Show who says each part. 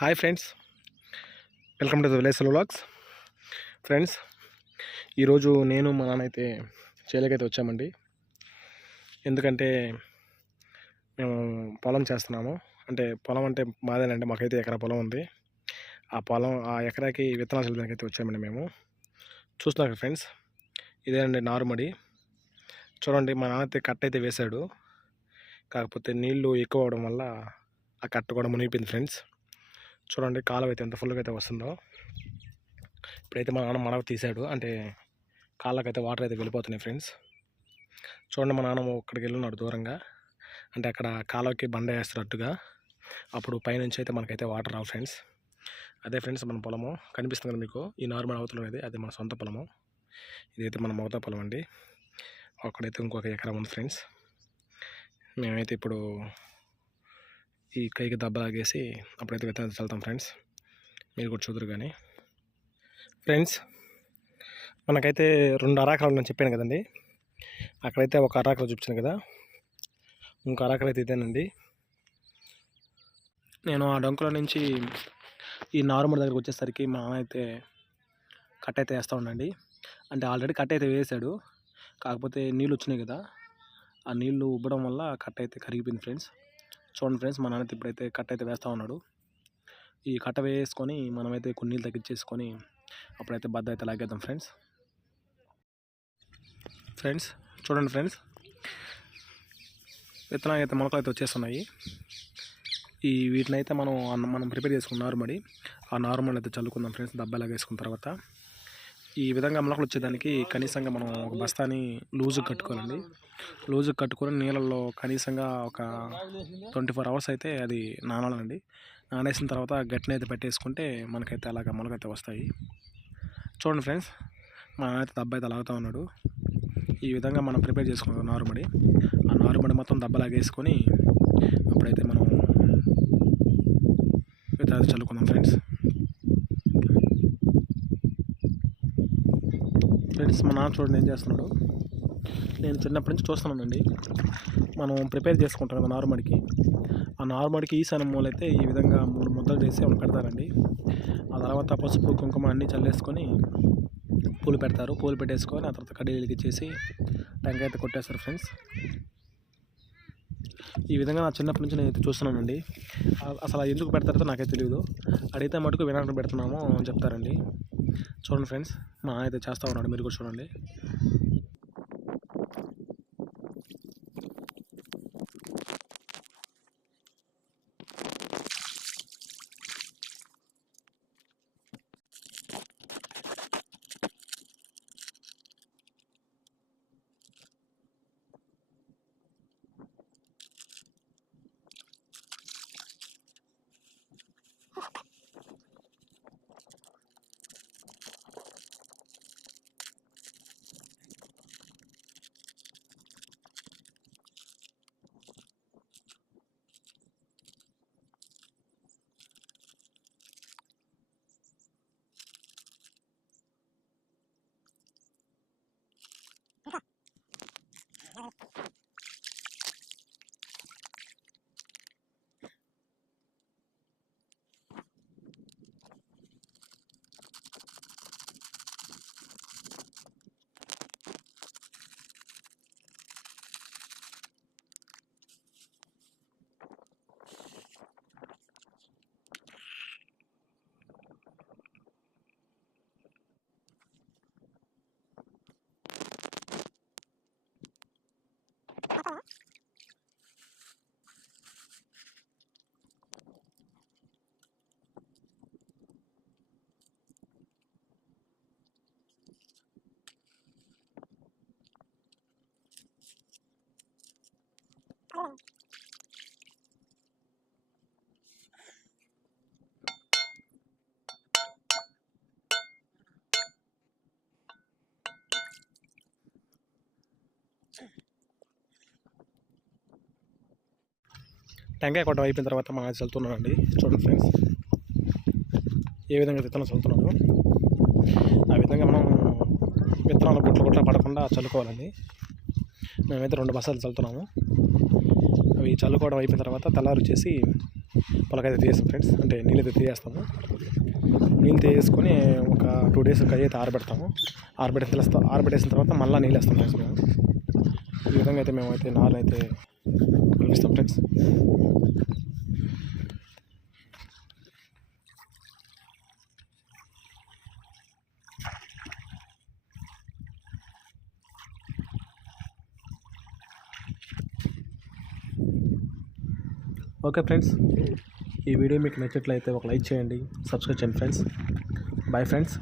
Speaker 1: Hi friends welcome to the village vlogs friends ఈరోజు నేను మా నాన్న అయితే వచ్చామండి. ఎందుకంటే మేము పొలం చేస్తున్నాము. అంటే పొలం అంటే మాదేనండి మాకైతే ఎకరా పొలం ఉంది. ఆ పొలం ఆ ఎకరాకి విత్తనాలు చల్లడానికి అయితే వచ్చామండి మేము. చూస్తున్నాం ఫ్రెండ్స్ ఇదేనండి నారుమడి. చూడండి మా నాన్న అయితే కట్ట అయితే వేశాడు. కాకపోతే నీళ్ళు ఎక్కువ అవడం వల్ల ఆ కట్ట కూడా మునిగిపోయింది ఫ్రెండ్స్ చూడండి కాలువ అయితే ఎంత ఫుల్గా అయితే వస్తుందో. ఇప్పుడైతే మా నాన్న మనవి తీశాడు అంటే కాళ్ళకైతే వాటర్ అయితే వెళ్ళిపోతున్నాయి ఫ్రెండ్స్. చూడండి మా నాన్న అక్కడికి వెళ్ళున్నాడు దూరంగా. అంటే అక్కడ కాలువకి బండ వేస్తున్నట్టుగా. అప్పుడు పైనుంచి అయితే మనకైతే వాటర్ రావు ఫ్రెండ్స్. అదే ఫ్రెండ్స్ మన పొలము. కనిపిస్తుంది కదా మీకు? ఈ నార్మల్ అవతలం అనేది అదే మన సొంత పొలము. ఇదైతే మన మగతా పొలం అండి అక్కడైతే ఇంకొక ఎకరం ఉంది ఫ్రెండ్స్. మేమైతే ఇప్పుడు ఈ కైకి దెబ్బలాగేసి అప్పుడైతే విత్తనాలు చల్లుతాం ఫ్రెండ్స్. మీరు కూడా చూద్దరు కానీ ఫ్రెండ్స్ మనకైతే రెండు అరాకరాలు నేను చెప్పాను కదండి. అక్కడైతే ఒక అరాకలు చూపించాను కదా. ఇంకో అరాకలు అయితే ఇదేనండి. నేను ఆ డొంకలో నుంచి ఈ నార్మల్ దగ్గరికి వచ్చేసరికి మా నాన్న అయితే కట్ అయితే వేస్తూ ఉండండి. అంటే ఆల్రెడీ కట్ అయితే వేసాడు. కాకపోతే నీళ్ళు వచ్చినాయి కదా. ఆ నీళ్ళు ఉబ్బడం వల్ల కట్ అయితే కరిగిపోయింది ఫ్రెండ్స్. చూడండి ఫ్రెండ్స్ మా నాన్న ఇప్పుడైతే కట్ట అయితే వేస్తూ ఉన్నాడు. ఈ కట్ట వేసుకొని మనమైతే కొన్ని నీళ్ళు తగ్గించేసుకొని అప్పుడైతే బద్ద అయితే లాగేద్దాం ఫ్రెండ్స్. ఫ్రెండ్స్ చూడండి ఫ్రెండ్స్. విత్తనాలు అయితే మొలకలు అయితే వచ్చేస్తున్నాయి. ఈ వీటిని అయితే మనం మనం ప్రిపేర్ చేసుకున్న నార్మడి ఆ నార్మల్ అయితే చల్లుకుందాం ఫ్రెండ్స్ దెబ్బలాగా వేసుకున్న తర్వాత. ఈ విధంగా మొలకలు వచ్చేదానికి కనీసంగా మనం ఒక బస్తాని లూజుగా కట్టుకోవాలండి. లూజుగా కట్టుకొని నీళ్ళల్లో కనీసంగా ఒక ట్వంటీ ఫోర్ అవర్స్ అయితే అది నానాలండి. నానేసిన తర్వాత గట్టిన అయితే పెట్టేసుకుంటే మనకైతే అలాగ మొలకైతే వస్తాయి. చూడండి ఫ్రెండ్స్ మా నాన్న అయితే దెబ్బ అయితే లాగుతూ ఉన్నాడు. ఈ విధంగా మనం ప్రిపేర్ చేసుకున్నాం నారుమడి. ఆ నారుమడి మొత్తం దెబ్బలాగేసుకొని అప్పుడైతే మనం విత్తనాలు చల్లుకుందాం ఫ్రెండ్స్. ఫ్రెండ్స్ మా నాన్న చూడండి ఏం చేస్తున్నాడు. నేను చిన్నప్పటి నుంచి చూస్తున్నానండి. మనం ప్రిపేర్ చేసుకుంటాం కదా నారుమడికి ఆ నారుమడికి ఈశాన్య మూలైతే ఈ విధంగా మూడు ముద్దలు చేసి అవి పెడతారండి. ఆ తర్వాత పసుపు కుంకుమ అన్నీ చల్లేసుకొని పూలు పెడతారు. పూలు పెట్టేసుకొని ఆ తర్వాత కడ్డీలకి ఇచ్చేసి టెంకాయ అయితే కొట్టేస్తారు ఫ్రెండ్స్. ఈ విధంగా నా చిన్నప్పటి నుంచి నేను అయితే చూస్తున్నానండి అసలు ఎందుకు పెడతారో నాకైతే తెలియదు అడిగితే మటుకు వినాయకుడు పెడుతున్నాము అని చెప్తారండి. చూడండి ఫ్రెండ్స్ మా అయితే చేస్తూ ఉన్నాడు మీరు కూడా చూడండి. టెంకాయ కొట్టం అయిపోయిన తర్వాత మా ఆయన చల్లుతున్నానండి చూడండి ఫ్రెండ్స్. ఏ విధంగా విత్తనం చల్లుతున్నాడు. ఆ విధంగా మనం విత్తనాలు గుట్ల గుట్ల పడకుండా చల్లుకోవాలండి. మేమైతే రెండు బస్సాలు చల్లుతున్నాము. అవి చల్లుకోవడం అయిపోయిన తర్వాత తెల్లారు వచ్చేసి పొలకైతే తీయేస్తాం ఫ్రెండ్స్. అంటే నీళ్ళైతే తీయేస్తాము నీళ్ళు తీసేసుకొని ఒక టూ డేస్ అయితే ఆరబెడతాము. ఆరబెట్టిన తెలుస్తా ఆరబెట్టేసిన తర్వాత మళ్ళీ నీళ్ళు వేస్తాం ఫ్రెండ్స్ మేము. ఈ విధంగా అయితే మేమైతే అయితే అయితే పిలిపిస్తాం ఫ్రెండ్స్. ఓకే ఫ్రెండ్స్ ఈ వీడియో మీకు నచ్చినట్లయితే ఒక లైక్ చేయండి సబ్స్క్రైబ్ చేయండి ఫ్రెండ్స్. Bye friends.